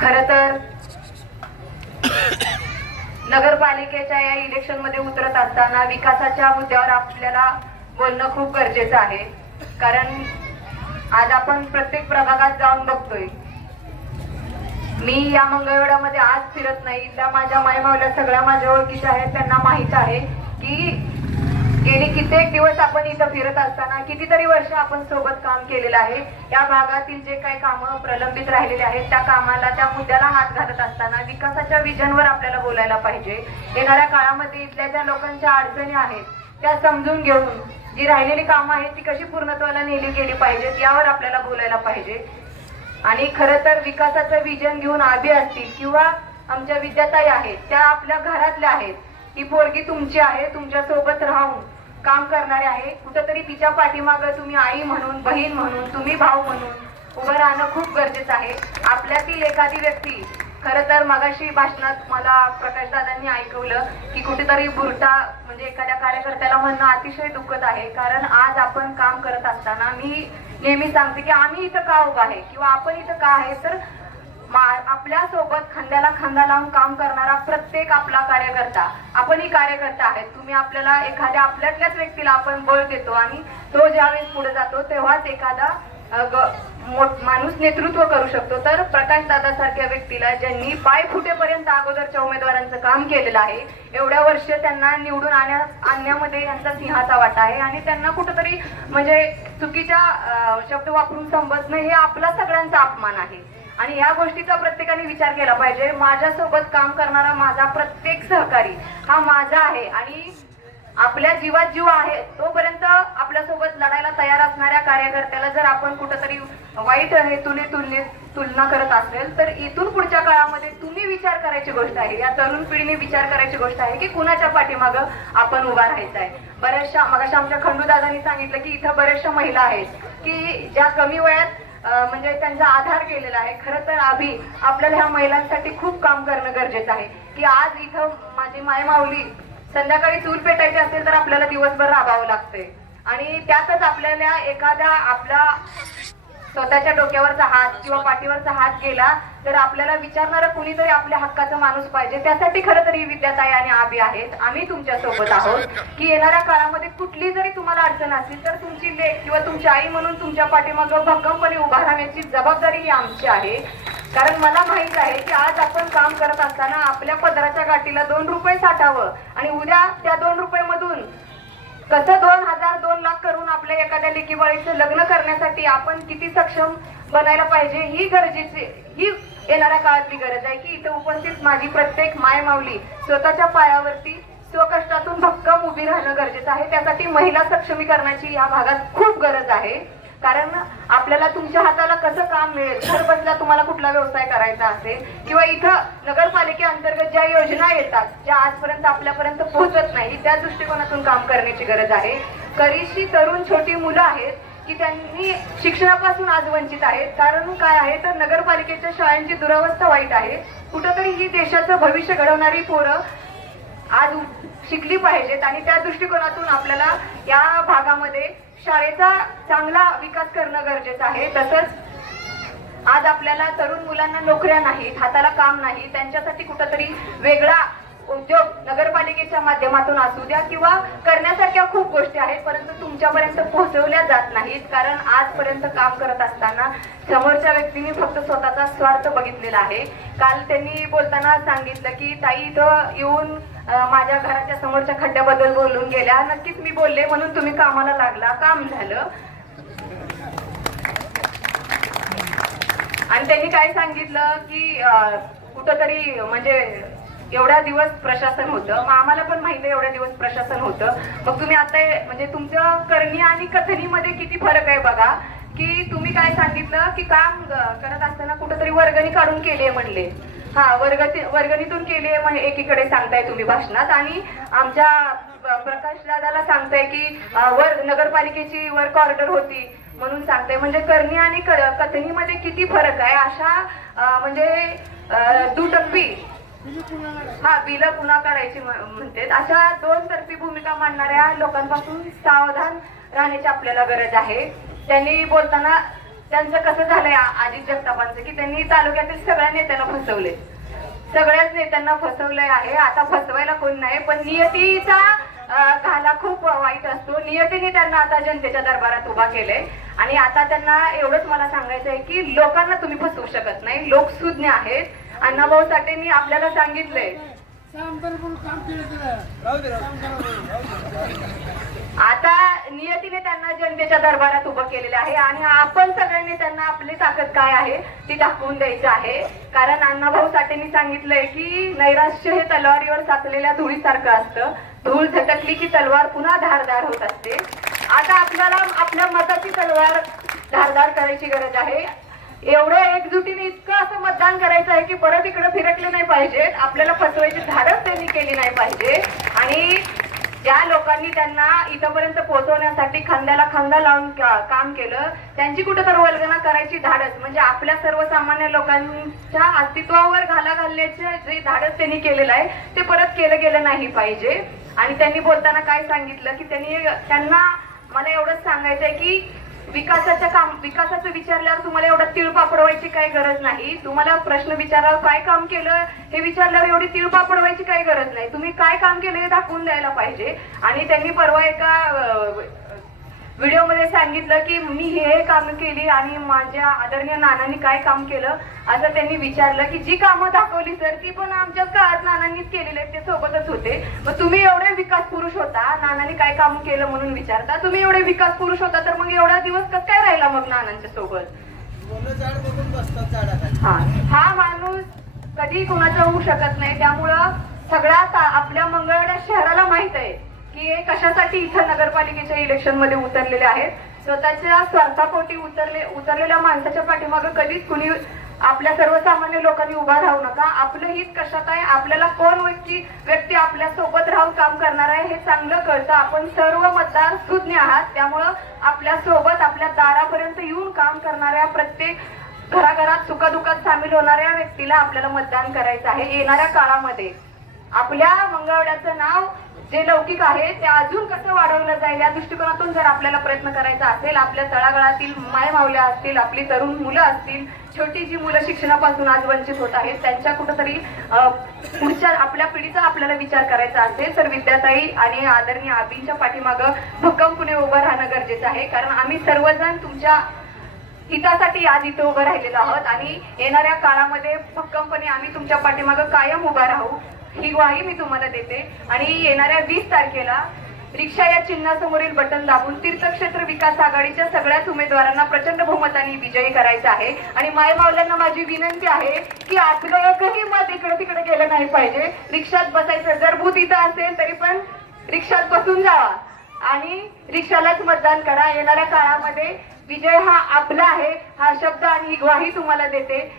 खरं तर नगरपालिकेच्या या इलेक्शन मध्ये उतरत असताना विकासाच्या मुद्द्यावर आपल्याला बोलणं खूप गरजेचं आहे. कारण आज आपण प्रत्येक प्रभागात जाऊन बघतोय. मी या मंगळवेढ्यामध्ये आज फिरत नाही, त्या माझ्या मायमावल्या सगळ्या माझ्या ओळखीच्या आहेत, त्यांना माहित आहे की गेली कित्येक दिवस आपण इथं फिरत असताना कितीतरी वर्ष आपण सोबत काम केलेलं आहे. या भागातील जे काही कामं प्रलंबित राहिलेले आहेत त्या कामाला, त्या मुद्द्याला हात घालत असताना विकासाच्या विजनवर आपल्याला बोलायला पाहिजे. येणाऱ्या काळामध्ये इथल्या ज्या लोकांच्या अडचणी आहेत त्या समजून घेऊन जी राहिलेली कामं आहेत ती कशी पूर्णत्वाला नेली गेली पाहिजेत यावर आपल्याला बोलायला पाहिजे. आणि खरं तर विकासाचं विजन घेऊन आभी असतील किंवा आमच्या विद्याताई आहेत, त्या आपल्या घरातल्या आहेत. ती पोरगी तुमची आहे, तुमच्या सोबत राहून काम करणारे आहे. कुठंतरी तिच्या पाठीमागं तुम्ही आई म्हणून, बहीण म्हणून, तुम्ही भाऊ म्हणून उभं राहणं खूप गरजेचं आहे. आपल्यातील एखादी व्यक्ती, खरं तर मगाशी भाषणात मला प्रकाश दादांनी ऐकवलं की कुठेतरी बुरटा म्हणजे एखाद्या कार्यकर्त्याला म्हणणं अतिशय दुःखद आहे. कारण आज आपण काम करत असताना मी नेहमी सांगते की आम्ही इथं का उभा आहे किंवा आपण इथं का आहे, तर आपल्या सोबत खांद्याला खांदा लावून काम करणारा प्रत्येक आपला कार्यकर्ता, आपणही कार्यकर्ता आहेत. तुम्ही आपल्याला एखाद्या आपल्यातल्याच व्यक्तीला आपण बळ देतो आणि तो ज्यावेळेस पुढे जातो तेव्हाच एखादा माणूस नेतृत्व करू शकतो. तर प्रकाश दादा सारख्या व्यक्तीला, ज्यांनी पाय फुटेपर्यंत अगोदरच्या उमेदवारांचं काम केलेलं आहे, एवढ्या वर्ष त्यांना निवडून आणण्यामध्ये यांचा सिंहाचा वाटा आहे आणि त्यांना कुठंतरी म्हणजे चुकीच्या शब्द वापरून संबोधणं हे आपला सगळ्यांचा अपमान आहे. आणि या गोष्टीचा प्रत्येकाने विचार केला पाहिजे. माझ्यासोबत काम करणारा माझा प्रत्येक सहकारी हा माझा आहे आणि आपल्या जीवात जीव आहे तोपर्यंत आपल्यासोबत लढायला तयार असणाऱ्या कार्यकर्त्याला जर आपण कुठंतरी वाईट हेतूने तुलना करत असेल तर इथून पुढच्या काळामध्ये तुम्ही विचार करायची गोष्ट आहे, या तरुण पिढीने विचार करायची गोष्ट आहे की कुणाच्या पाठीमागं आपण उभा राहायचं आहे. बऱ्याचशा मगाशी आमच्या खंडू दादांनी सांगितलं की इथं बऱ्याचशा महिला आहेत की ज्या कमी वयात म्हणजे त्यांचा आधार केलेला आहे. खरं तर आपल्याला ह्या महिलांसाठी खूप काम करणं गरजेचं आहे की आज इथं माझी मायमाऊली संध्याकाळी चूल पेटायची असेल तर आपल्याला दिवसभर राबावं लागतंय आणि त्यातच आपल्याला एखाद्या आपला स्वतःच्या डोक्यावरचा हात किंवा पाठीवरचा हात गेला तर आपल्याला विचारणारं कुणीतरी आपल्या हक्काचा माणूस पाहिजे. त्यासाठी खरं तर ही विद्याताई आणि आभी आहेत. आम्ही तुमच्या सोबत आहोत की येणाऱ्या काळामध्ये कुठली जरी तुम्हाला अडचण असली तर तुमची लेक किंवा तुमची आई म्हणून तुमच्या पाठीमागं भक्कमपणे उभा राहण्याची जबाबदारी ही आमची आहे. कारण मला माहित आहे की आज आपण काम करत असताना आपल्या पदराच्या गाठीला 2 रुपये साठावं आणि उद्या त्या 2 रुपयामधून कसं 2,000 2 लाख करून आपल्या एखाद्या लेकीबाळीचं लग्न करण्यासाठी आपण किती सक्षम बनायला पाहिजे ही येणाऱ्या काळातली गरज आहे. की इथं उपस्थित माझी प्रत्येक मायमाऊली स्वतःच्या पायावरती स्वकष्टातून भक्कम उभी राहणं गरजेचं आहे. त्यासाठी महिला सक्षमीकरणाची या भागात खूप गरज आहे. कारण आपल्याला तुमच्या हाताला कसं काम मिळेल, घर बसल्या तुम्हाला कुठला व्यवसाय करायचा असेल किंवा इथं नगरपालिकेअंतर्गत ज्या योजना येतात ज्या आजपर्यंत आपल्यापर्यंत पोहोचत नाही त्या दृष्टिकोनातून काम करण्याची गरज आहे. करीशी तरुण छोटी मुलं आहेत की त्यांनी शिक्षणापासून आज वंचित आहेत. कारण काय आहे तर नगरपालिकेच्या शाळांची दुरावस्था वाईट आहे. कुठंतरी ही देशाचं भविष्य घडवणारी पोरं आज शिकली पाहिजेत आणि त्या दृष्टिकोनातून आपल्याला या भागामध्ये शाळेचा चांगला विकास करणं गरजेचं आहे. तसंच आज आपल्याला तरुण मुलांना नोकऱ्या नाहीत, हाताला काम नाही, त्यांच्यासाठी कुठंतरी वेगळा उद्योग नगरपालिकेच्या माध्यमातून असू द्या किंवा करण्यासारख्या खूप गोष्टी आहेत परंतु तुमच्यापर्यंत पोहोचवल्या जात नाहीत. कारण आजपर्यंत काम करत असताना समोरच्या व्यक्तीने फक्त स्वतःचा स्वार्थ बघितलेला आहे. काल त्यांनी बोलताना सांगितलं की ताई इथं येऊन माझ्या घराच्या समोरच्या खड्ड्याबद्दल बोलून गेल्या. नक्कीच मी बोलले म्हणून तुम्ही कामाला लागला, काम झालं. आणि त्यांनी काय सांगितलं की कुठंतरी म्हणजे एवढ्या दिवस प्रशासन होतं, मग आम्हाला पण माहिती आहे एवढ्या दिवस प्रशासन होतं. मग तुम्ही आता म्हणजे तुमचं करणी आणि कथनीमध्ये किती फरक आहे बघा. की तुम्ही काय सांगितलं की काम करत असताना कुठंतरी वर्गणी काढून केली म्हणले. वर्गणीतून केली आहे एकीकडे सांगताय तुम्ही भाषणात आणि आमच्या प्रकाश दादाला सांगताय की नगरपालिकेची वर्क ऑर्डर होती म्हणून सांगताय. म्हणजे करणी आणि कथनीमध्ये किती फरक आहे. अशा म्हणजे दुटप्पी बिल पुन्हा काढायची म्हणते अशा 2 तर्फी भूमिका मांडणाऱ्या लोकांपासून सावधान राहण्याची आपल्याला गरज आहे. त्यांनी बोलताना त्यांचं कसं झालंय अजित जगतापांचं की त्यांनी तालुक्यातील सगळ्या नेत्यांना फसवले, सगळ्याच नेत्यांना फसवलंय आहे. आता फसवायला कोण नाही, पण नियतीचा घाला खूप वाईट असतो. नियतीने त्यांना आता जनतेच्या दरबारात उभा केलंय आणि आता त्यांना एवढंच मला सांगायचं आहे की लोकांना तुम्ही फसवू शकत नाही. लोक सुज्ञ आहेत. अण्णाभाऊ साठेंनी आपल्याला सांगितलंय आता नियतीने त्यांना जनतेच्या दरबारात उभं केलेलं आहे आणि आपण सगळ्यांनी त्यांना आपली ताकद काय आहे ती दाखवून द्यायची आहे. कारण अण्णाभाऊ साठेंनी सांगितलंय की नैराश्य हे तलवारीवर साचलेल्या धुळीसारखं असतं. धूळ झटकली की तलवार पुन्हा धारदार होत असते. आता आपल्याला आपल्या मताची तलवार धारदार करायची गरज आहे. एवढ्या एकजुटीने इतकं असं मतदान करायचं आहे की परत इकडे फिरकले नाही पाहिजेत. आपल्याला फसवायची धाडस त्यांनी केली नाही पाहिजे आणि ज्या लोकांनी त्यांना इथपर्यंत पोहोचवण्यासाठी खांद्याला खांदा लावून काम केलं त्यांची कुठेतरी वल्गना करायची धाडस म्हणजे आपल्या सर्वसामान्य लोकांच्या अस्तित्वावर घाला घालण्याचे जे धाडस त्यांनी केलेलं आहे ते परत केलं गेलं नाही पाहिजे. आणि त्यांनी बोलताना काय सांगितलं की त्यांना मला एवढंच सांगायचंय की विकासाचं विचारल्यावर तुम्हाला एवढं तिळपापड व्हायची काही गरज नाही. तुम्हाला प्रश्न विचारल्यावर काय काम केलं हे विचारल्यावर एवढी तिळपापड व्हायची काही गरज नाही. तुम्ही काय काम केलं हे दाखवून द्यायला पाहिजे. आणि त्यांनी परवा एका व्हिडिओमध्ये सांगितलं की मी हे काम केली आणि माझ्या आदरणीय नानांनी काय काम केलं असं त्यांनी विचारलं की जी कामं दाखवली सर ती पण आमच्याच काळात नानांनीच केलेले ते सोबतच होते. मग तुम्ही एवढे विकास पुरुष होता, नानांनी काय काम केलं म्हणून विचारता. तुम्ही एवढे विकास पुरुष होता तर मग एवढा दिवस कसं काय राहिला मग नानांच्या सोबत. हा माणूस कधी कुणाचा होऊ शकत नाही. त्यामुळं सगळ्यात आपल्या मंगळवेढा शहराला माहित आहे की हे कशासाठी इथं नगरपालिकेच्या इलेक्शन मध्ये उतरलेले आहेत. स्वतःच्या स्वार्थापोटी उतरलेल्या माणसाच्या पाठीमागे कधीच कुणी आपल्या सर्वसामान्य लोकांनी उभा राहू नका. आपलं हित कशात आहे, आपल्याला कोण व्यक्ती आपल्या सोबत राहून काम करणार आहे हे चांगलं कळतं. आपण सर्व मतदार सुज्ञ आहात. त्यामुळं आपल्या सोबत आपल्या दारापर्यंत येऊन काम करणाऱ्या प्रत्येक घराघरात सुखदुःखात सामील होणाऱ्या व्यक्तीला आपल्याला मतदान करायचं आहे. येणाऱ्या काळामध्ये आपल्या मंगळवेढ्याचं नाव जे लौकिक आहे ते अजून कसं वाढवलं जाईल या दृष्टिकोनातून जर आपल्याला प्रयत्न करायचा असेल, आपल्या तळागाळातील मायमावल्या असतील, आपली तरुण मुलं असतील, छोटी जी मुलं शिक्षणापासून आज वंचित होत आहेत त्यांच्या कुठंतरी पुढच्या आपल्या पिढीचा आपल्याला विचार करायचा असेल तर विद्याताई आणि आदरणीय आबींच्या पाठीमागं भक्कमपणे उभं राहणं गरजेचं आहे. कारण आम्ही सर्वजण तुमच्या हितासाठी आज इथं उभं राहिलेलो आहोत आणि येणाऱ्या काळामध्ये भक्कमपणे आम्ही तुमच्या पाठीमागं कायम उभा राहू ही ग्वाही मी तुम्हाला देते. आणि येणाऱ्या 20 तारखेला रिक्षा या चिन्हासमोरील बटन दाबून तीर्थक्षेत्र विकास आघाडीच्या सगळ्याच उमेदवारांना प्रचंड बहुमताने विजयी करायचं आहे. आणि मायमावल्यांना माझी विनंती आहे की आपलं एकही मत इकडे तिकडे गेलं नाही पाहिजे. रिक्षात बसायचं, जर बूथ इथं असेल तरी पण रिक्षात बसून जावा आणि रिक्षालाच मतदान करा. येणाऱ्या काळामध्ये विजय हा आपला आहे हा शब्द आणि ही ग्वाही तुम्हाला देते.